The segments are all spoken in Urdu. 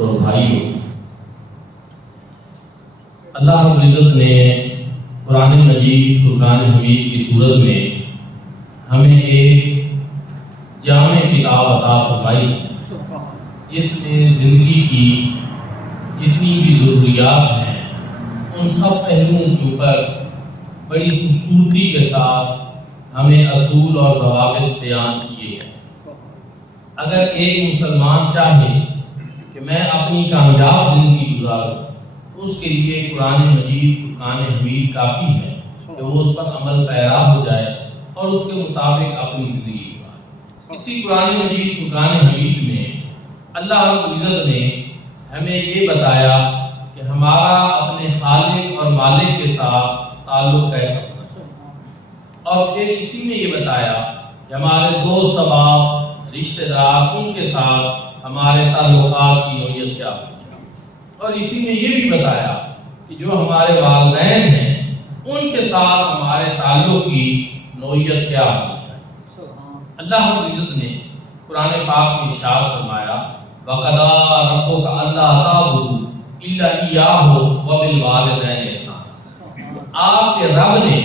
دوستوں اور بھائیوں، اللہ رب العزت نے قرآن مجید فرقان حمید کی صورت میں ہمیں ایک جامع کتاب عطا فرمائی ہے، جس میں زندگی کی جتنی بھی ضروریات ہیں ان سب پہلوؤں کے اوپر بڑی خوبصورتی کے ساتھ ہمیں اصول اور ضوابط بیان کیے ہیں۔ اگر ایک مسلمان چاہے کہ میں اپنی کامیاب زندگی گزاروں تو اس کے لیے قرآن مجید فرقان حمید کافی ہے کہ وہ اس پر عمل پیرا ہو جائے اور اس کے مطابق اپنی زندگی گزارے۔ اسی قرآن مجید فرقان حمید میں اللہ رب العزت نے ہمیں یہ بتایا کہ ہمارا اپنے خالق اور مالک کے ساتھ تعلق کیسا ہونا چاہیے، اور پھر اسی میں یہ بتایا کہ ہمارے دوست احباب رشتہ دار ان کے ساتھ ہمارے تعلقات کی نوعیت کیا ہونی چاہیے، اور اسی میں یہ بھی بتایا کہ جو ہمارے والدین ہیں ان کے ساتھ ہمارے تعلق کی نوعیت کیا ہونی چاہیے۔ اللہ رب العزت نے قرآن پاک میں ارشاد فرمایا وَقَضَىٰ رَبُّكَ أَلَّا تَعْبُدُوا إِلَّا إِيَّاهُ وَبِالْوَالِدَيْنِ إِحْسَانًا۔ آپ کے رب نے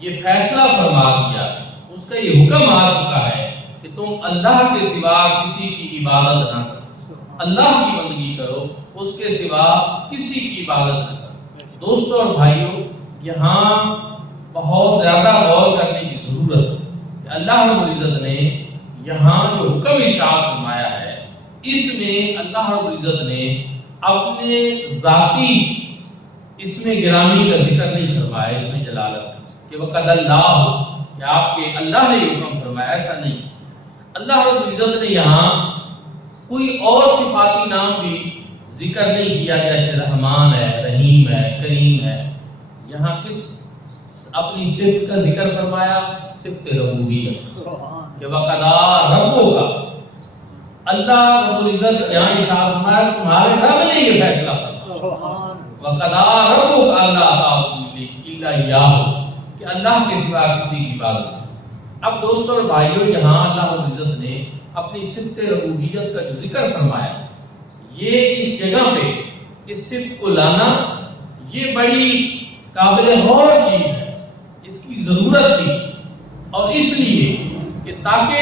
یہ فیصلہ فرما دیا ہے، اس کا یہ حکم آ چکا ہے کہ تم اللہ کے سوا کسی کی عبادت نہ کرو، اللہ کی بندگی کرو، اس کے سوا کسی کی عبادت نہ کرو۔ دوستوں اور بھائیوں، یہاں بہت زیادہ غور کرنے کی ضرورت ہے کہ اللہ رب العزت نے یہاں جو حکم ارشاد فرمایا ہے اس میں اللہ رب العزت نے اپنے ذاتی اس میں گرامی کا ذکر نہیں فرمایا، اس میں جلالت کہ وقد اللہ، کہ آپ کے اللہ نے یہ حکم فرمایا، ایسا نہیں۔ اللہ رب العزت نے یہاں کوئی اور صفاتی نام بھی ذکر نہیں کیا، جیسے رحمان ہے، رحیم ہے، کریم ہے۔ یہاں کس اپنی صفت کا ذکر فرمایا؟ صفت ربوبیت، کہ وَقَضَىٰ رَبُّكَ، اللہ رب العزت یہاں ارشاد فرمایا تمہارے رب نے یہ فیصلہ فرمایا وَقَضَىٰ رَبُّكَ أَلَّا تَعْبُدُوا إِلَّا إِيَّاهُ، کہ اللہ کے سوا کسی کی عبادت۔ اب دوستوں اور بھائیوں، یہاں اللہ رب العزت نے اپنی صفت ربوبیت کا جو ذکر فرمایا، یہ اس جگہ پہ اس صفت کو لانا یہ بڑی قابل غور چیز ہے، اس کی ضرورت تھی، اور اس لیے کہ تاکہ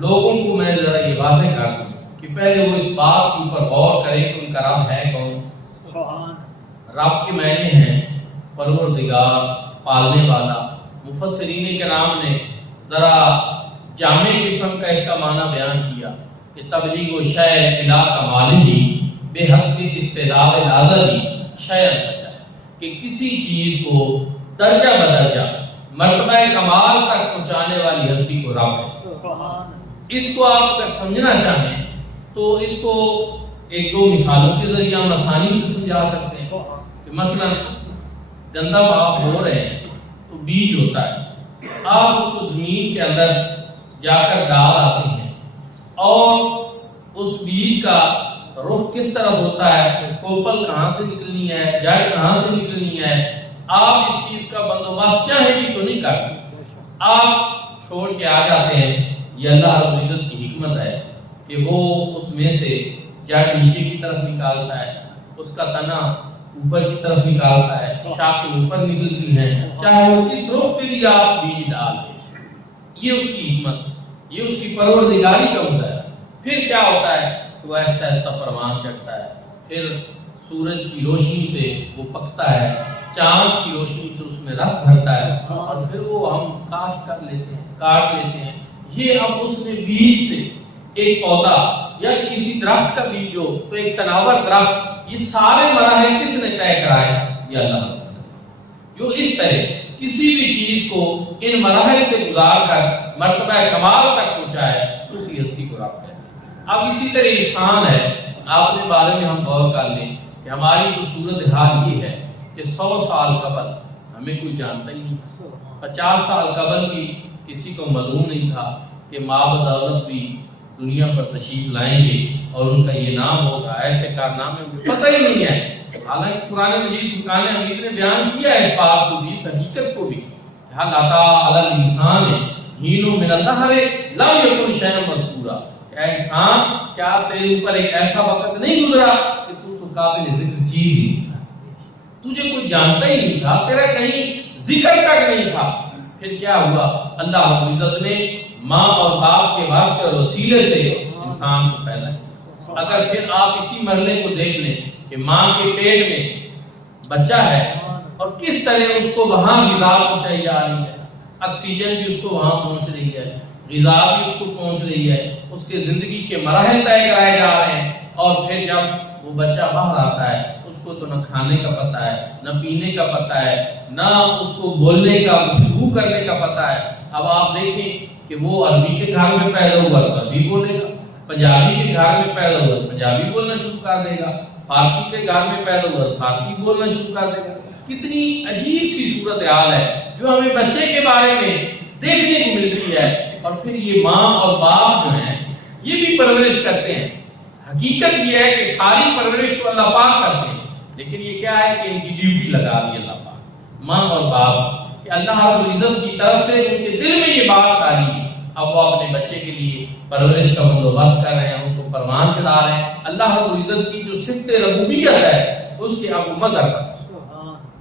لوگوں کو میں ذرا یہ واضح کر دوں کہ پہلے وہ اس بات کے اوپر غور کریں کہ ان کا رب ہے کون۔ رب کے معنی ہیں پروردگار، پالنے والا۔ مفسرین کرام نے ذرا جامع قسم کا اس کا معنی بیان کیا کہ تبلیغ و شیء الی کمالہ بحسب استعداد العذری شیئا فشیء، کہ کسی چیز کو درجہ بدرجہ مرتبہ کمال تک پہنچانے والی ہستی کو رب ہے۔ اس کو آپ اگر سمجھنا چاہیں تو اس کو ایک دو مثالوں کے ذریعے ہم آسانی سے سمجھا سکتے ہیں کہ مثلا گندم آپ بو رہے ہیں تو بیج ہوتا ہے، آپ اس کو زمین کے اندر جا کر ڈال آتے ہیں، اور اس بیج کا رخ کس طرف ہوتا ہے، کوپل کہاں سے نکلنی ہے، جڑ کہاں سے نکلنی ہے، آپ اس چیز کا بندوبست چاہیں بھی تو نہیں کر سکتے، آپ چھوڑ کے آ جاتے ہیں۔ یہ اللہ رب العزت کی حکمت ہے کہ وہ اس میں سے جڑ نیچے کی طرف نکالتا ہے، اس کا تنا اوپر کی طرف نکالتا ہے، شاخیں اوپر نکلتی ہیں، چاہے وہ کس رخ پہ بھی آپ بیج ڈال دیں۔ یہ اس کی حکمت، یہ اس کی پروردگاری کا مظاہرہ۔ پھر کیا ہوتا ہے کہ وہ آہستہ آہستہ پروان چڑھتا ہے، پھر سورج کی روشنی سے وہ پکتا ہے، چاند کی روشنی سے اس میں رس بھرتا ہے، اور پھر وہ ہم کاشت کر لیتے ہیں، کاٹ لیتے ہیں۔ یہ اب اس نے بیج سے ایک پودا یا کسی درخت کا بیج ہو تو ایک تناور درخت، یہ سارے مراحل کس نے طے کرائے؟ یہ اللہ جو اس طرح کسی بھی چیز کو ان مراحل سے گزار کر مرتبہ کمال تک پہنچائے، اسی ہستی کو رب کہتے ہیں۔ اب اسی طرح انسان ہے، آپ نے بارے میں ہم غور کر لیں کہ ہماری تو صورتحال یہ ہے کہ 100 سال قبل ہمیں کوئی جانتا ہی نہیں، 50 سال قبل بھی کسی کو معلوم نہیں تھا کہ ماں بدولت بھی دنیا پر تشریف لائیں گے اور ان کا یہ نام ہوگا، ایسے کارنامے مجھے پتہ ہی نہیں ہے۔ حالانکہ قرآن مجید فرقان حمید نے بیان کیا ہے اس بات کو بھی، اس حقیقت کو بھی، حل اتی علی الانسان حین من الدہر لم یکن شیئا مذکورا، کہ اے انسان کیا تیرے اوپر ایک ایسا وقت نہیں گزرا کہ تو قابل ذکر چیز ہی نہیں تھا، تجھے کوئی جانتا ہی نہیں تھا، تیرا کہیں ذکر تک نہیں تھا؟ پھر کیا ہوا؟ اللہ رب العزت نے ماں اور باپ کے واسطے اور وسیلے سے انسان کو پیدا کیا۔ اگر پھر آپ اسی مرحلے کو دیکھ لیں کہ ماں کے پیٹ میں بچہ ہے اور کس طرح اس کو وہاں غذا پہنچائی جا رہی ہے، آکسیجن بھی اس کو وہاں پہنچ رہی ہے، غذا بھی اس کو پہنچ رہی ہے، اس کے زندگی کے مراحل طے کرائے جا رہے ہیں، اور پھر جب وہ بچہ باہر آتا ہے اس کو تو نہ کھانے کا پتہ ہے، نہ پینے کا پتہ ہے، نہ اس کو بولنے کا، گفتگو کرنے کا پتہ ہے۔ اب آپ دیکھیں کہ وہ عربی کے گھر میں پیدا ہوا تو عربی بولے گا، پنجابی کے گھر میں پیدا ہوا تو پنجابی بولنا شروع کر دے گا، فارسی کے گھر میں پیدا ہوا تو فارسی بولنا شروع کر دے گا۔ کتنی عجیب سی صورتحال ہے جو ہمیں بچے کے بارے میں دیکھنے کو ملتی ہے۔ اور پھر یہ ماں اور باپ جو ہیں یہ بھی پرورش کرتے ہیں۔ حقیقت یہ ہے کہ ساری پرورش تو اللہ پاک کرتے ہیں، لیکن یہ کیا ہے کہ ان کی ڈیوٹی لگا دی اللہ پاک، ماں اور باپ، کہ اللہ رب العزت کی طرف سے ان کے دل میں یہ بات آ رہی ہے، اب وہ اپنے بچے کے لیے پرورش کا بندوبست کر رہے ہیں، ان کو پروان چڑھا رہے ہیں۔ اللہ رب العزت کی جو صفت ربوبیت ہے اس کے اب وہ مظہر پر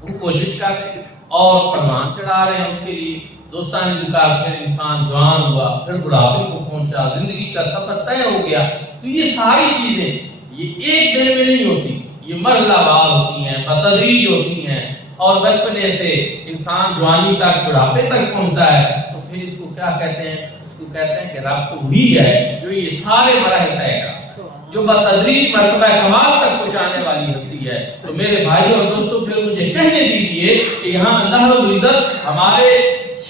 وہ کوشش کر رہے ہیں اور پروان چڑھا رہے ہیں اس کے لیے۔ دوستان ذکر، پھر انسان جوان ہوا، پھر بڑھاپے کو پہنچا، زندگی کا سفر طے ہو گیا، تو یہ ساری چیزیں یہ ایک دن میں نہیں ہوتی، یہ مرحلہ وار ہوتی ہیں، بتدریج ہوتی ہیں، اور بچپنے سے انسان جوانی تک، بڑھاپے تک پہنچتا ہے۔ تو پھر اس کو کیا کہتے ہیں؟ اس کو کہتے ہیں کہ رب تو وہی ہے جو یہ سارے مراحل طے کرا، جو بتدریج مرتبہ کمال تک پہنچانے والی ہستی ہے۔ تو میرے بھائی اور دوستوں، پھر مجھے کہنے دیجئے کہ یہاں اللہ رب العزت ہمارے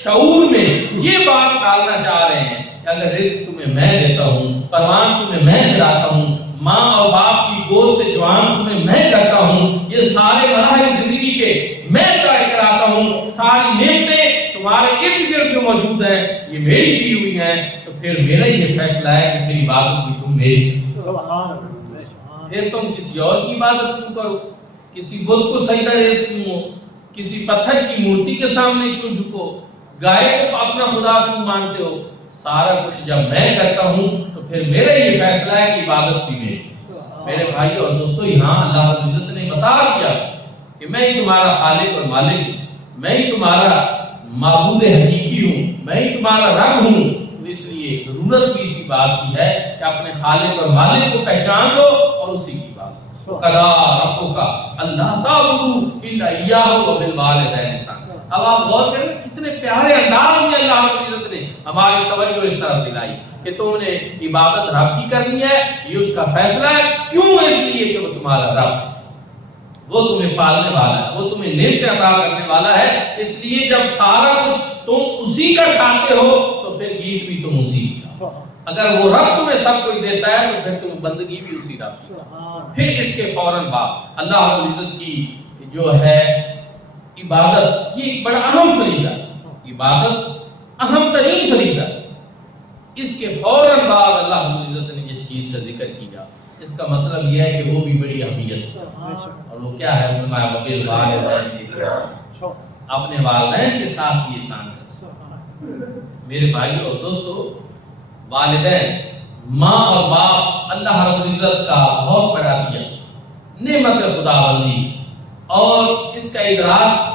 شعور میں یہ بات ڈالنا چاہ رہے ہیں کہ اگر رزق تمہیں میں دیتا ہوں، پروان تمہیں میں چڑھاتا ہوں، ماں اور باپ کی گود سے جوان تمہیں میں کرتا ہوں، یہ سارے مراحل زندگی کے میں طے کراتا ہوں، ساری نعمتیں تمہارے ارد گرد جو موجود ہیں یہ میری دی ہوئی ہیں، تو پھر میرا یہ فیصلہ ہے کہ پھر عبادت بھی تم میری، پھر تم کسی اور کی عبادت کیوں کرو، کسی بت کو سجدہ ریز کیوں ہو، کسی پتھر کی مورتی کے سامنے کیوں جھکو، گائے کو اپنا خدا کیوں مانتے ہو؟ سارا کچھ جب میں کرتا ہوں تو پھر میرا یہ فیصلہ ہے کہ عبادت بھی میری۔ میرے بھائی اور دوستو، یہاں اللہ رب العزت نے بتا دیا کہ میں ہی تمہارا خالق اور مالک ہوں، میں ہی تمہارا معبود حقیقی ہوں، میں ہی تمہارا رب ہوں۔ تو اس لیے ضرورت بھی اسی بات کی ہے کہ اپنے خالق اور مالک کو پہچان لو اور اسی کی بات قضا ربک الا تعبدوا الا ایاہ وبالوالدین احسانا۔ اب آپ غور کریں کتنے پیارے انداز میں اللہ رب العزت نے ہماری توجہ اس طرف دلائی کہ تم نے عبادت رب کی کرنی ہے، یہ اس کا فیصلہ ہے۔ کیوں؟ اس لیے کہ وہ تمہارا رب ہے، وہ تمہیں پالنے والا ہے، وہ تمہیں نعمتیں عطا کرنے والا ہے۔ اس لیے جب سارا کچھ تم اسی کا کھاتے ہو تو پھر گیت بھی تم اسی کا۔ اگر وہ رب تمہیں سب کچھ دیتا ہے تو پھر تم بندگی بھی اسی رب کی۔ پھر اس کے فوراً بعد اللہ رب العزت کی جو ہے عبادت، یہ ایک بڑا اہم فریضہ ہے، عبادت اہم ترین فریضہ ہے۔ اس کے فوراً بعد اللہ رب العزت نے جس چیز کا ذکر کیا اس کا مطلب یہ ہے کہ وہ بھی بڑی اہمیت ہے، اور وہ کیا ہے؟ فرمایا وبالوالدین احسانا، اپنے والدین کے ساتھ بھی احسان کرو۔ میرے بھائی اور دوستو، والدین، ماں اور باپ اللہ رب العزت کا بہت بڑا دیا نعمت خداوندی، اور اس کا ادراک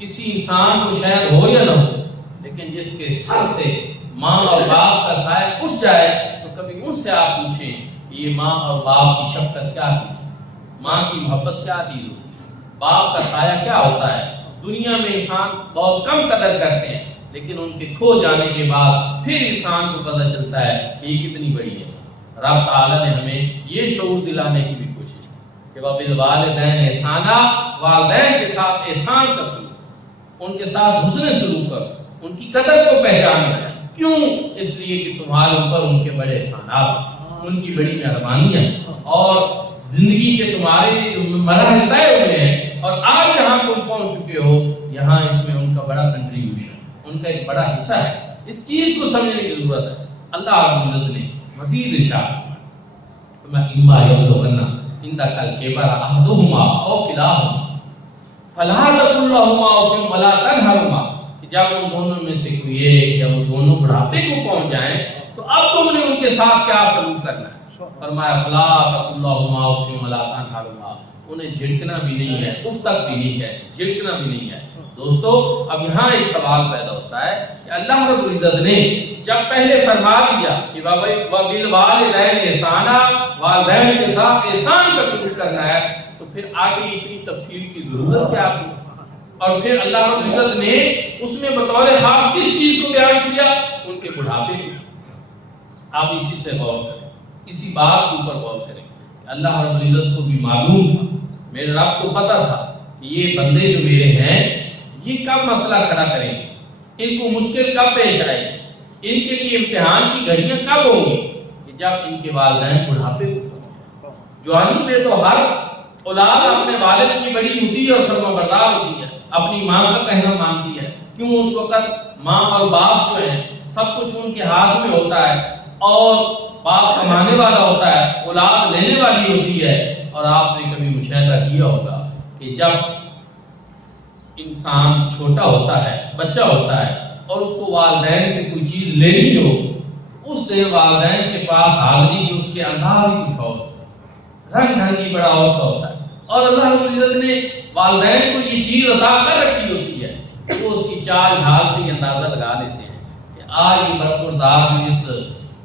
کسی انسان کو شاید ہو یا نہ ہو، لیکن جس کے سر سے ماں اور باپ کا سایہ اٹھ جائے تو کبھی ان سے آپ پوچھیں کہ یہ ماں اور باپ کی شفقت کیا چیز، ماں کی محبت کیا چیز ہوتی ہے، باپ کا سایہ کیا ہوتا ہے۔ دنیا میں انسان بہت کم قدر کرتے ہیں، لیکن ان کے کھو جانے کے بعد پھر انسان کو پتہ چلتا ہے کہ یہ کتنی بڑی ہے۔ رب تعالیٰ نے ہمیں یہ شعور دلانے کی بھی کوشش کی کہ وبالوالدین احسانا، والدین کے ساتھ احسان کا سلوک، ان کے ساتھ حسن سلوک کرو، ان کی قدر کو پہچاننا۔ کیوں؟ اس لیے کہ تمہارے اوپر ان کے بڑے احسانات، ان کی بڑی مہربانیاں، اور زندگی کے تمہارے جو مراحل طے ہوئے ہیں، اور آج جہاں تم پہنچ چکے ہو یہاں اس میں ان کا بڑا کنٹریبیوشن، ان کا ایک بڑا حصہ ہے۔ اس چیز کو سمجھنے کی ضرورت ہے۔ اللہ رب العزت نے مزید ارشاد فرمایا اما یبلغن عندک الکبر احدہما او کلاہما فلا تقل لہما اف ولا تنہرہما، کہ جب ان دونوں میں سے کوئی ایک یا وہ دونوں بڑھاپے کو پہنچ جائیں تو اب تم نے ان کے ساتھ کیا سلوک کرنا ہے؟ فرمایا فلا تقل لهما اف ولا تنهرهما، انہیں جھڑکنا بھی نہیں ہے، اف تک بھی نہیں ہے، جھڑکنا بھی نہیں ہے۔ دوستو اب یہاں ایک سوال پیدا ہوتا ہے کہ اللہ رب العزت نے جب پہلے فرما دیا کہ وَبِالْوَالِدَيْنِ احسانا، والدین کے ساتھ احسان کا سلوک کرنا ہے، تو پھر آگے اتنی تفصیل کی ضرورت کیا تھی؟ اور پھر اللہ رب العزت نے اس میں بطور خاص کس چیز کو بیان کیا؟ ان کے بڑھاپے کو۔ آپ اسی سے غور کریں، اسی بات کے اوپر غور کریں۔ اللہ رب العزت کو بھی معلوم تھا، میرے رب کو پتا تھا کہ یہ بندے جو میرے ہیں یہ کب مسئلہ کھڑا کریں گے، ان کو مشکل کب پیش آئے گی، ان کے لیے امتحان کی گھڑیاں کب ہوں گی، کہ جب ان کے والدین بڑھاپے کو پہنچیں۔ جوانی میں تو ہر اولاد اپنے والد کی بڑی مطیع اور فرما بردار ہوتی ہے، اپنی ماں کا کہنا مانتی ہے، کیوں اس وقت ماں اور باپ جو ہیں سب کچھ ان کے ہاتھ میں ہوتا ہے، اور باپ کمانے والا ہوتا ہے، اولاد لینے والی ہوتی ہے۔ اور آپ نے کبھی مشاہدہ کیا ہوگا کہ جب انسان چھوٹا ہوتا ہے، بچہ ہوتا ہے، اور اس کو والدین سے کوئی چیز لینی ہو، اس دن والدین کے پاس حاضری کی اس کے انداز ہی کچھ اور رنگ ڈھنگ بڑا اور سا ہوتا ہے، اور اللہ رب العزت نے والدین کو یہ چیز عطا کر رکھی ہوتی ہے، وہ اس کی چال ڈھال سے یہ اندازہ لگا لیتے ہیں کہ آج یہ برخوردار جو اس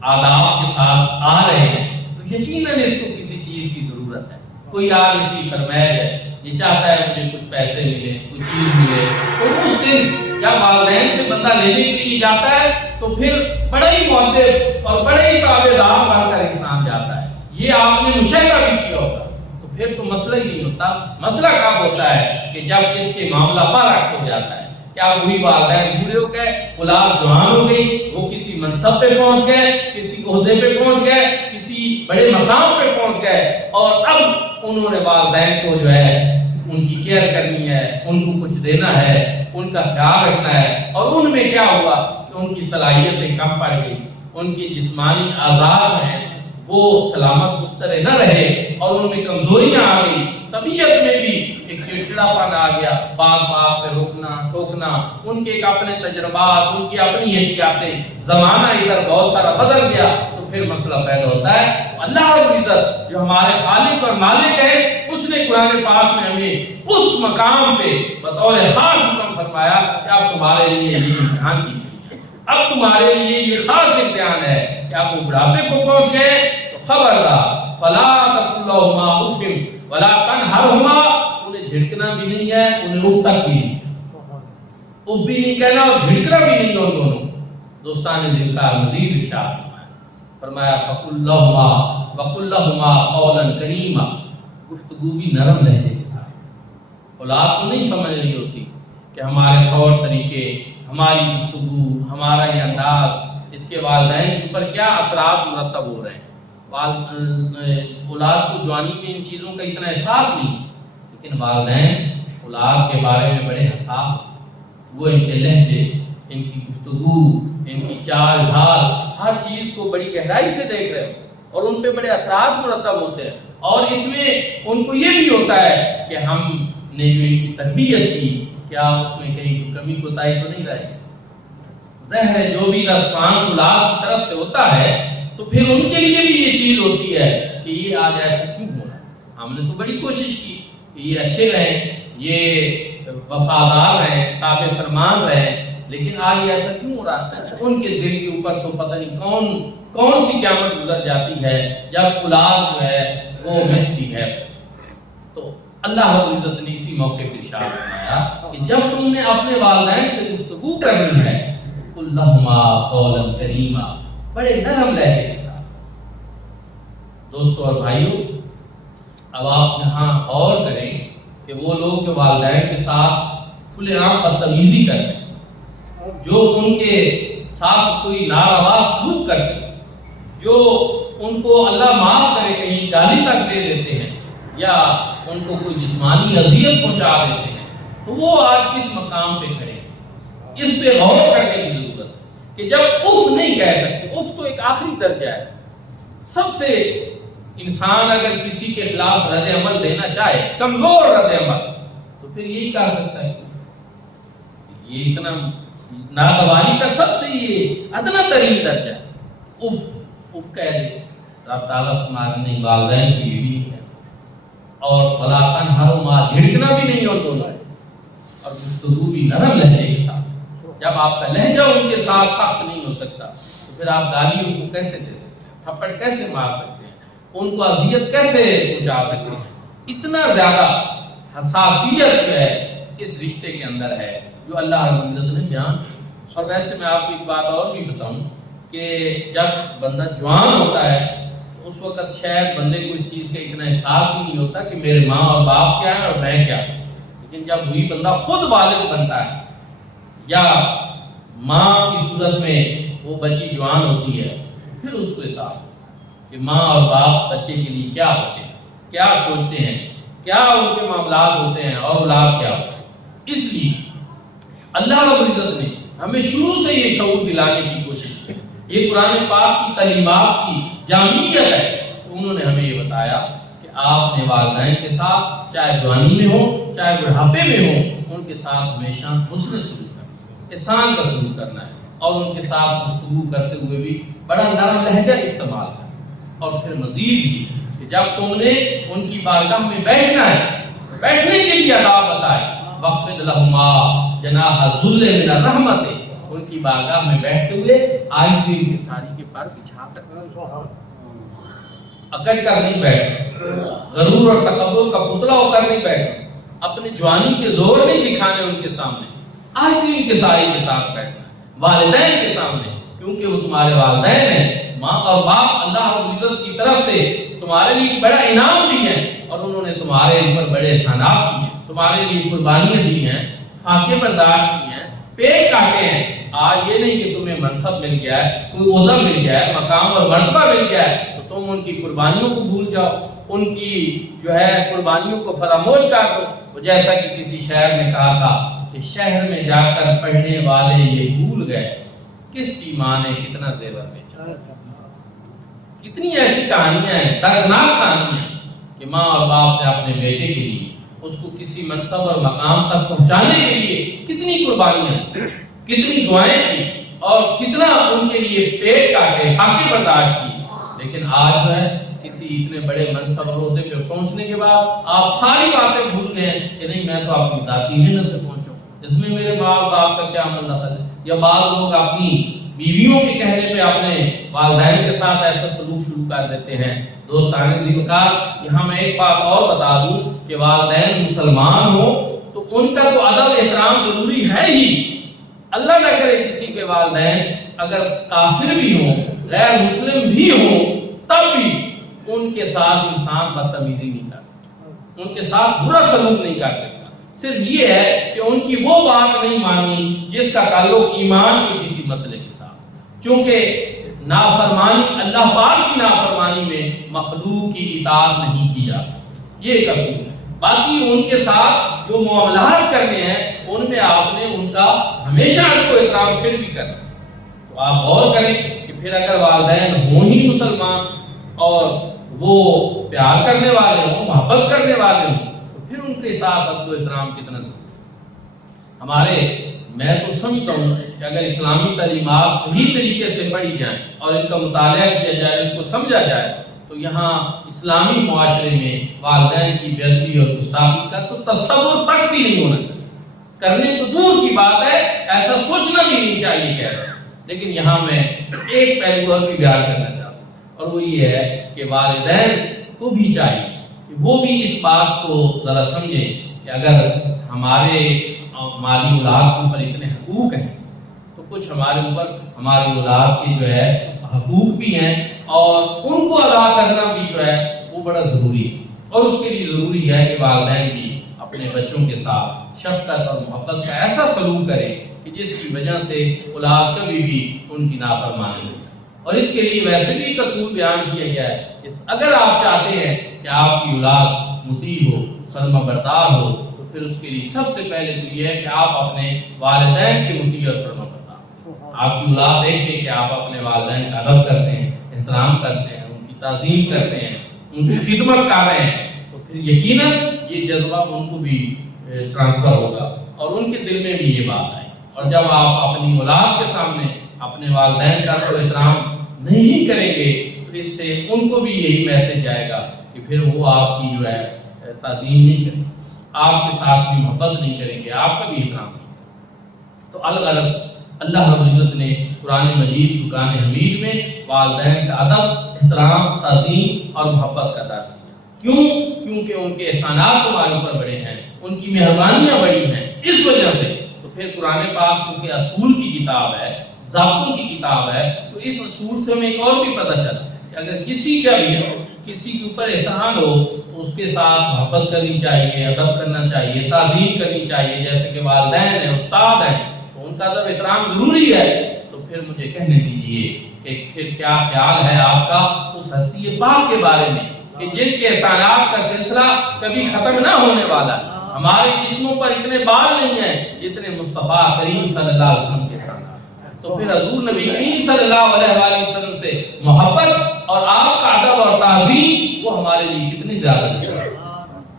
آداب کے ساتھ آ رہے ہیں تو یقیناً اس کو کسی چیز کی ضرورت ہے، کوئی آج اس کی فرمائش ہے، یہ چاہتا ہے مجھے کچھ پیسے ملے، کچھ چیز ملے، تو اس دن جب والدین سے بندہ لینے کے لیے جاتا ہے تو پھر بڑا ہی مؤدب اور بڑے ہی تابعدار بن کر انسان جاتا ہے۔ یہ آپ نے مشاہدہ بھی کیا ہوگا، تو پھر تو مسئلہ ہی نہیں ہوتا۔ مسئلہ کب ہوتا ہے کہ جب اس کے معاملہ برعکس ہو جاتا ہے، کیا وہی والدین بوڑھے ہو گئے، اولاد جوان ہو گئی، وہ کسی منصب پہ پہنچ گئے، کسی عہدے پہ پہنچ گئے، کسی بڑے مقام پہ پہنچ گئے، اور اب انہوں نے والدین کو جو ہے ان کی کیئر کرنی ہے، ان کو کچھ دینا ہے، ان کا خیال رکھنا ہے، اور ان میں کیا ہوا کہ ان کی صلاحیتیں کم پڑ گئی، ان کی جسمانی اعضاء ہیں وہ سلامت اس طرح نہ رہے، اور ان میں کمزوریاں آ گئی، طبیعت میں بھی ایک چڑچڑا پن آ گیا، بات بات پہ روکنا ٹوکنا، ان کے ایک اپنے تجربات، ان کی اپنی احتیاطیں، زمانہ ادھر بہت سارا بدل گیا، تو پھر مسئلہ پیدا ہوتا ہے۔ اللہ رب العزت جو ہمارے خالق اور مالک ہے، اس نے قرآن پاک میں ہمیں اس مقام پہ بطور خاص حکم فرمایا کہ اب تمہارے لیے یہ امتحان کی گئی ہے، اب تمہارے لیے یہ خاص امتحان ہے کہ آپ وہ بڑھاپے کو پہنچ گئے تو خبردار فلا تقل لهما اف ولا تنهرهما، انہیں جھڑکنا بھی نہیں ہے، انہیں اف تک بھی نہیں ہے، اف بھی نہیں کہنا اور جھڑکنا بھی نہیں ہے ان دونوں۔ دوستان ذکر مزید ارشاد فرمایا فقل لهما وقل لهما قولا کریما، گفتگو بھی نرم لہجے کے ساتھ۔ اولاد کو نہیں سمجھ رہی ہوتی کہ ہمارے طور طریقے، ہماری گفتگو، ہمارا یہ انداز اس کے والدین کے اوپر کیا اثرات مرتب ہو رہے ہیں۔ اولاد کو جوانی میں ان چیزوں کا اتنا احساس نہیں، لیکن والدین اولاد کے بارے میں بڑے حساس ہوتے ہیں، وہ ان کے لہجے، ان کی گفتگو، ان کی چال ڈھال، ہر چیز کو بڑی گہرائی سے دیکھ رہے ہیں، اور ان پہ بڑے اثرات مرتب ہوتے ہیں، اور اس میں ان کو یہ بھی ہوتا ہے کہ ہم نے جو ان کی تربیت کی، کیا اس میں کہیں کمی کوتاہی تو نہیں رہی۔ ظاہر ہے جو بھی رسپانس اولاد کی طرف سے ہوتا ہے تو پھر ان کے لیے بھی یہ چیز ہوتی ہے کہ یہ آج ایسا کیوں ہو رہا ہے، ہم نے تو بڑی کوشش کی کہ یہ اچھے رہیں، یہ وفادار رہیں، تابع فرمان رہیں، لیکن آج یہ ایسا کیوں ہو رہا ہے۔ ان کے دل کے اوپر تو پتہ نہیں کون سی قیامت گزر جاتی ہے جب اولاد جو ہے وہ مستی ہے۔ تو اللہ رب العزت نے اسی موقع پر ارشاد فرمایا کہ جب تم نے اپنے والدین سے گفتگو کرنی ہے قل لهما قولا کریما، بڑے نرم لہجے کے ساتھ۔ دوستو اور بھائیو، اب آپ یہاں غور کریں کہ وہ لوگ جو والدین کے ساتھ کھلے عام بدتمیزی کرتے ہیں، جو ان کے ساتھ کوئی ناروا سلوک کرتے ہیں، جو ان کو اللہ معاف کرے کہیں گالی تک دے دیتے ہیں یا ان کو کوئی جسمانی اذیت پہنچا دیتے ہیں، تو وہ آج کس مقام پہ کھڑے ہیں، اس پہ غور کرنے کی ضرورت ہے کہ جب اف نہیں کہہ سکتے، اف تو ایک آخری درجہ ہے، سب سے انسان اگر کسی کے خلاف رد عمل دینا چاہے، کمزور رد عمل، تو پھر یہی کہہ سکتا ہے۔ یہ اتنا ناگواری کا سب سے یہ ادنا ترین درجہ ہے، اف کہہ دے۔ رب تعالیٰ فرماتے ہیں والدین کی بیوی ہے، اور ولا تنہرہما، جھڑکنا بھی نہیں اور دونوں، اور گفتگو بھی نرم لہجے کے ساتھ۔ جب آپ کا لہجہ ان کے ساتھ سخت نہیں ہو سکتا تو پھر آپ گالی ان کو کیسے دے سکتے ہیں، تھپڑ کیسے مار سکتے ہیں، ان کو اذیت کیسے پہنچا سکتے ہیں؟ اتنا زیادہ حساسیت جو ہے اس رشتے کے اندر ہے جو اللہ رب العزت نے بیان۔ اور ویسے میں آپ کو ایک بات اور بھی بتاؤں کہ جب بندہ جوان ہوتا ہے تو اس وقت شاید بندے کو اس چیز کا اتنا احساس ہی نہیں ہوتا کہ میرے ماں اور باپ کیا ہے اور میں کیا ہوں، لیکن جب وہی بندہ خود والد بنتا ہے یا ماں کی صورت میں وہ بچی جوان ہوتی ہے، پھر اس کو احساس ہوتا ہے کہ ماں اور باپ بچے کے لیے کیا ہوتے ہیں، کیا سوچتے ہیں، کیا ان کے معاملات ہوتے ہیں اور اولاد کیا ہوتے ہیں۔ اس لیے اللہ رب العزت نے ہمیں شروع سے یہ شعور دلانے کی کوشش کی۔ یہ قرآن پاک کی تعلیمات کی جامعیت ہے۔ انہوں نے ہمیں یہ بتایا کہ آپ نے والدین کے ساتھ چاہے جوانی میں ہو چاہے بڑھاپے میں ہو، ان کے ساتھ ہمیشہ حسن سلوک کرنا، احسان کا سلوک کرنا ہے، اور ان کے ساتھ گفتگو کرتے ہوئے بھی بڑا نرم لہجہ استعمال کرنا۔ اور پھر مزید یہ کہ جب تم نے ان کی بارگاہ میں بیٹھنا ہے، بیٹھنے کے لیے آداب بتائے، وَخْفِضْ لَهُمَا جَنَاحَ الذُّلِّ مِنَ الرَّحْمَةِ، ان کی بارگاہ میں بیٹھتے ہوئے آج بھی ان کی ساری کے پر بچھا کر اکڑ کر نہیں بیٹھنا، غرور اور تکبر کا پتلا ہو کر نہیں بیٹھنا، اپنی جوانی کے زور نہیں دکھانے ان کے سامنے، آج بھی ان کے ساری کے ساتھ بیٹھنا، والدین کے سامنے، کیونکہ وہ تمہارے والدین ہیں۔ ماں اور باپ اللہ رب العزت کی طرف سے تمہارے لیے ایک بڑا انعام دی ہے، اور انہوں نے تمہارے اوپر بڑے احسانات کیے ہیں، تمہارے لیے قربانیاں دی ہیں، فاقے برداشت کی ہیں، پیٹ کاٹے ہیں۔ آج یہ نہیں کہ تمہیں منصب مل گیا ہے، کوئی عہدہ مل گیا ہے، مقام اور مرتبہ مل گیا ہے تو تم ان کی قربانیوں کو بھول جاؤ، ان کی جو ہے قربانیوں کو فراموش کر دو۔ جیسا کہ کسی شاعر نے کہا تھا کہ شہر میں جا کر پڑھنے والے یہ بھول گئے کس کی ماں نے کتنا زیور بیچا۔ کتنی ایسی کہانیاں ہیں، دردناک کہانیاں کہ ماں اور باپ نے اپنے بیٹے کے لیے اس کو کسی منصب اور مقام تک پہنچانے کے لیے کتنی قربانیاں، کتنی دعائیں کی، اور کتنا ان کے لیے پیٹ کاٹے، فاقے برداشت کی۔ لیکن آج جو ہے کسی اتنے بڑے منصب اور عہدے پہ پہنچنے کے بعد آپ ساری باتیں بھول گئے ہیں کہ نہیں میں تو اپنی ذاتی محنت سے پہنچوں، اس میں میرے ماں باپ کا کیا عمل دخل ہے۔ یا بعض لوگ اپنی بیویوں کے کہنے پہ اپنے والدین کے ساتھ ایسا سلوک شروع کر دیتے ہیں۔ دوستان ذکر، یہاں میں ایک بات اور بتا دوں کہ والدین مسلمان ہو تو ان کا تو ادب احترام ضروری ہے ہی، اللہ نہ کرے کسی کے والدین اگر کافر بھی ہوں، غیر مسلم بھی ہوں، تب بھی ان کے ساتھ انسان بدتمیزی نہیں کر سکتا، ان کے ساتھ برا سلوک نہیں کر سکتا۔ صرف یہ ہے کہ ان کی وہ بات نہیں مانی جس کا تعلق ایمان کے کسی مسئلے کے ساتھ، چونکہ نافرمانی، اللہ پاک کی نافرمانی میں مخلوق کی اطاعت نہیں کی جا سکتی، یہ ایک اصول ہے۔ باقی ان کے ساتھ جو معاملات کرنے ہیں ان میں آپ نے ان کا ہمیشہ ان کو احترام پھر بھی کرنا۔ تو آپ غور کریں کہ پھر اگر والدین ہوں ہی مسلمان اور وہ پیار کرنے والے ہوں، محبت کرنے والے ہوں، تو پھر ان کے ساتھ ادب و احترام کتنا ضروری ہے۔ ہمارے میں تو سمجھتا ہوں کہ اگر اسلامی تعلیمات صحیح طریقے سے پڑھی جائیں اور ان کا مطالعہ کیا جائے، ان کو سمجھا جائے، تو یہاں اسلامی معاشرے میں والدین کی بے ادبی اور گستاخی کا تو تصور تک بھی نہیں ہونا چاہیے، کرنے تو دور کی بات ہے، ایسا سوچنا بھی نہیں چاہیے کہ ایسا۔ لیکن یہاں میں ایک پہلو اور بھی بیان کرنا چاہتا ہوں، اور وہ یہ ہے کہ والدین کو بھی چاہیے کہ وہ بھی اس بات کو ذرا سمجھیں کہ اگر ہماری اولاد کے اوپر اتنے حقوق ہیں تو کچھ ہمارے اوپر ہماری اولاد کے جو ہے حقوق بھی ہیں، اور ان کو ادا کرنا بھی جو ہے وہ بڑا ضروری ہے۔ اور اس کے لیے ضروری ہے کہ والدین بھی اپنے بچوں کے ساتھ شفقت اور محبت کا ایسا سلوک کریں کہ جس کی وجہ سے اولاد کبھی بھی ان کی نافرمانی نہیں۔ اور اس کے لیے ویسے بھی ایک اصول بیان کیا گیا ہے کہ اگر آپ چاہتے ہیں کہ آپ کی اولاد مطیع ہو، فرما بردار ہو، تو پھر اس کے لیے سب سے پہلے تو یہ ہے کہ آپ اپنے والدین کے مطیع اور فرما بردار ہو۔ آپ کی اولاد دیکھیں کہ آپ اپنے والدین کا ادب کرتے ہیں، احترام کرتے ہیں، ان کی تعظیم کرتے ہیں، ان کی خدمت کر رہے ہیں، تو پھر یقیناً یہ جذبہ ان کو بھی ٹرانسفر ہوگا اور ان کے دل میں بھی یہ بات آئے۔ اور جب آپ اپنی اولاد کے سامنے اپنے والدین کا تو احترام نہیں کریں گے تو اس سے ان کو بھی یہی میسج جائے گا کہ پھر وہ آپ کی جو ہے تعظیم نہیں کریں، آپ کے ساتھ بھی محبت نہیں کریں گے، آپ کا بھی احترام نہیں۔ تو الغرض اللہ رب العزت نے قرآن مجید فرقان حمید میں والدین کا ادب، احترام، تعظیم اور محبت کا درس دیا۔ کیوں؟ کیونکہ ان کے احسانات ہمارے اوپر بڑے ہیں، ان کی مہربانیاں بڑی ہیں، اس وجہ سے۔ تو پھر قرآن پاک چونکہ اصول کی کتاب ہے، ضابطوں کی کتاب ہے، تو اس اصول سے ہمیں ایک اور بھی پتہ چلا کہ اگر کسی کا بھی کسی کے اوپر احسان ہو تو اس کے ساتھ محبت کرنی چاہیے، ادب کرنا چاہیے، تعظیم کرنی چاہیے، جیسے کہ والدین ہیں، استاد ہیں، تو ان کا ادب احترام ضروری ہے۔ تو پھر مجھے کہنے دیجئے کہ پھر کیا خیال ہے آپ کا اس ہستی پاک کے بارے میں کہ جن کے احسانات کا سلسلہ کبھی ختم نہ ہونے والا ہے۔ ہمارے جسموں پر اتنے بال نہیں ہیں جتنے مصطفیٰ کریم صلی اللہ علیہ وسلم کے ساتھ۔ تو پھر حضور نبی کریم صلی اللہ علیہ وآلہ وسلم سے محبت اور آپ کا ادب اور تعظیم وہ ہمارے لیے کتنی زیادہ ہے،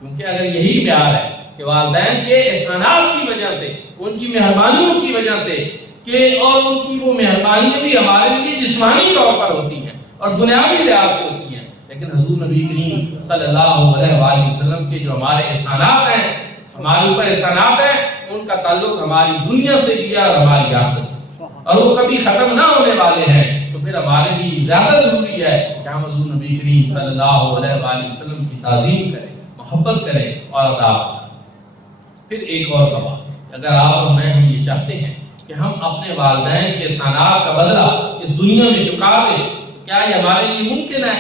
کیونکہ اگر یہی معیار ہے کہ والدین کے احسانات کی وجہ سے، ان کی مہربانیوں کی وجہ سے کہ اور ان کی وہ مہربانیاں بھی ہمارے لیے جسمانی طور پر ہوتی ہیں اور دنیاوی لحاظ سے ہوتی ہیں، لیکن حضور نبی کریم صلی اللہ علیہ وآلہ وسلم کے جو ہمارے احسانات ہیں، ہمارے اوپر احسانات ہیں، ان کا تعلق ہماری دنیا سے بھی ہے اور ہماری آخرت سے، اور وہ کبھی ختم نہ ہونے والے ہیں۔ تو پھر ہمارے لیے زیادہ ضروری ہے کہ ہم حضور نبی کریم صلی اللہ علیہ وآلہ وسلم کی تعظیم کریں، محبت کریں اور ادب کریں۔ پھر ایک اور سوال، اگر آپ اور میں ہم یہ چاہتے ہیں کہ ہم اپنے والدین کے احسانات کا بدلہ اس دنیا میں چکا دیں، کیا یہ ہمارے لیے ممکن ہے؟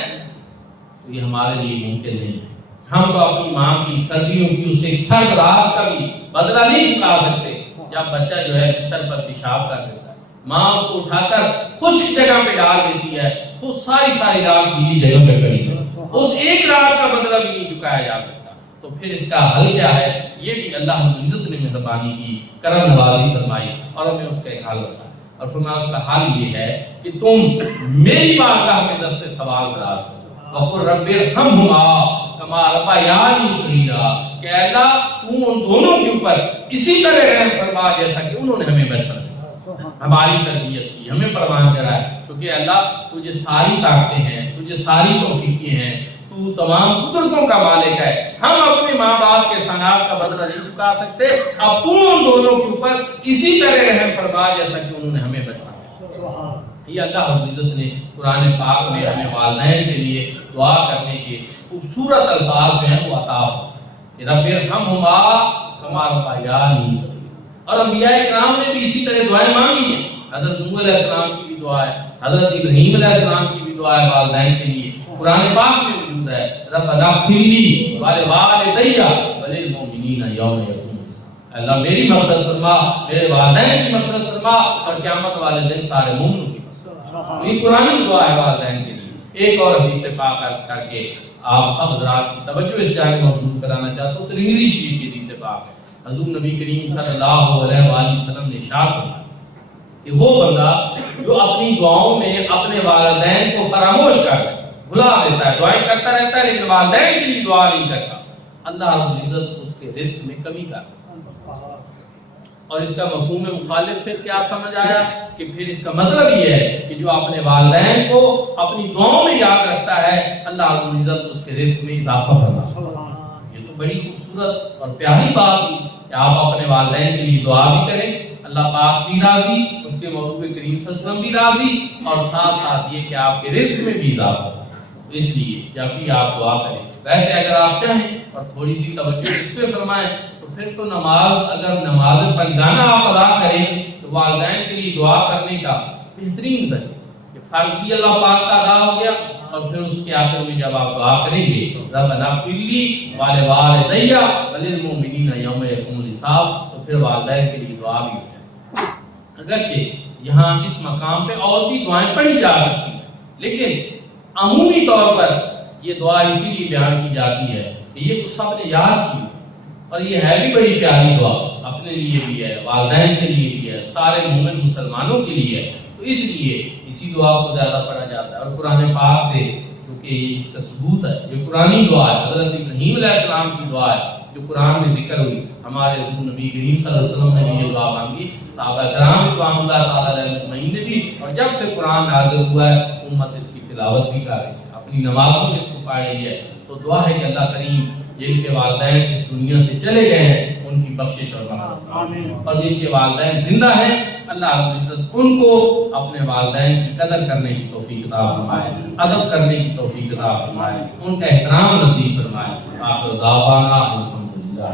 تو یہ ہمارے لیے ممکن نہیں ہے۔ ہم تو اپنی ماں کی سردیوں کی اسے سرد رات کا بھی بدلہ نہیں چکا سکتے۔ جب بچہ جو ہے بستر پر پیشاب کر دیتا ہے، ماں اس کو اٹھا کر خشک جگہ پہ ڈال دیتی ہے، وہ ساری رات گیلی جگہ پہ پڑی ہے، اس ایک رات کا بدلہ بھی نہیں چکایا جا سکتا۔ تو پھر اس کا حل کیا ہے؟ یہ بھی اللہ رب العزت نے مہربانی کی، کرم نوازی فرمائی اور ہمیں اس کا ایک حل بتایا، اور فرمایا اس کا حل یہ ہے کہ تم میری بارگاہ میں دست سوال دراز کرو، وَقُلْ رَبِّ ارْحَمْهُمَا كَمَا رَبَّيَانِي صَغِيرًا، کہ اللہ تو ان دونوں کے اوپر اسی طرح رحم فرما جیسا کہ انہوں نے ہمیں بچپن ہماری تربیت کی، ہمیں پروان چڑھایا۔ کیونکہ اللہ تجھے ساری طاقتیں ہیں، تجھے ساری توفیقیں ہیں، تو تمام قدرتوں کا مالک ہے، ہم اپنے ماں باپ کے احسانات کا بدلہ نہیں چکا سکتے، اب تم ان دونوں کے اوپر اسی طرح رحم فرما جیسا کہ انہوں نے ہمیں بچپن۔ یہ اللہ رب العزت نے قرآن پاک میں ہمیں والدین کے لیے دعا کرنے کے خوبصورت الفاظ جو ہیں وہ عطا کہ رب ارحمہما کما ربیانی صغیرا۔ اور انبیاء کرام نے بھی اسی طرح دعائیں مانگی ہیں۔ حضرت نوح علیہ السلام کی بھی دعا ہے، حضرت ابراہیم علیہ السلام کی بھی دعا ہے والدین کے لیے، قرآن پاک میں موجود ہے، ربنا اغفر لی ولوالدی وللمؤمنین یوم یقوم الحساب۔ اللہ میری مغفرت فرما، میرے والدین کی مغفرت فرما اور قیامت والے دن سارے مومنوں کی مغفرت۔ یہ قرآن دعا ہے والدین کے لیے۔ ایک اور حدیث پاک عرض کر کے آپ سب حضرات کی توجہ اس جانب مبذول کرانا چاہتا ہوں، ترمذی شریف کی حدیث پاک ہے۔ حضور نبی کریم صلی اللہ علیہ وآلہ وسلم نے ارشاد فرمایا کہ وہ بندہ جو اپنی دعاؤں میں اپنے والدین کو فراموش کر دے، بھلا دیتا ہے، دعائیں کرتا رہتا ہے لیکن والدین کے لیے دعا نہیں کرتا، اللہ رب العزت اس کے رزق میں کمی کرتا۔ اور اس کا مفہوم مخالف پھر کیا سمجھ آیا کہ پھر اس کا مطلب یہ ہے کہ جو اپنے والدین کو اپنی دعاؤں میں یاد رکھتا ہے، اللہ رب العزت اس کے رزق میں اضافہ فرماتا ہے۔ یہ تو بڑی خوبصورت اور پیاری بات ہے کہ آپ اپنے والدین کے لیے دعا بھی کریں، اللہ پاک بھی راضی، اس کے محبوب کریم صلی اللہ علیہ وسلم بھی راضی، اور ساتھ ساتھ یہ کہ آپ کے رزق میں بھی اضافہ ہو۔ اس لیے جب بھی آپ دعا کریں، ویسے اگر آپ چاہیں اور تھوڑی سی توجہ اس پہ فرمائیں تو پھر تو نماز، اگر نماز پنجگانہ آپ ادا کریں تو والدین کے لیے دعا کرنے کا بہترین ذریعہ کہ فرض بھی اللہ پاک کا ادا ہو گیا، اور پھر اس کے آخر میں جب آپ دعا کریں گے ربنا اغفر لی ولوالدی وللمؤمنین یوم یقوم الحساب، تو پھر والدین کے لیے دعا بھی ہو جائے۔ اگرچہ یہاں اس مقام پہ اور بھی دعائیں پڑھی جا سکتی ہیں، لیکن عمومی طور پر یہ دعا اسی لیے بیان کی جاتی ہے کہ یہ تو سب نے یاد کی، اور یہ ہے بھی بڑی پیاری دعا، اپنے لیے بھی ہے، والدین کے لیے بھی ہے، سارے مومن مسلمانوں کے لیے ہے، تو اس لیے اسی دعا کو زیادہ پڑھا جاتا ہے۔ اور قرآن پاک سے چونکہ اس کا ثبوت ہے، یہ قرآنی دعا ہے، حضرت ابراہیم علیہ السلام کی دعا ہے جو قرآن میں ذکر ہوئی، ہمارے حضور نبی کریم صلی اللہ علیہ وسلم نے بھی یہ دعا مانگی، صحابہ کرام رضوان اللہ تعالیٰ علیہ مجمعین نے بھی، اور جب سے قرآن نازل ہوا ہے امت اس کی تلاوت بھی کر رہے ہیں، اپنی نمازوں میں اس کو پڑھ رہی ہے، تو دعا ہے کہ اللہ کریم جن کے والدین اس دنیا سے چلے گئے ہیں ان کی بخشش اور مغفرت فرمائے، اور جن کے والدین زندہ ہیں اللہ رب العزت ان کو اپنے والدین کی قدر کرنے کی توفیق عطا فرمائے، ادب کرنے کی توفیق عطا فرمائے، ان کا احترام نصیب فرمائے۔ آخر دعوانا الحمدللہ۔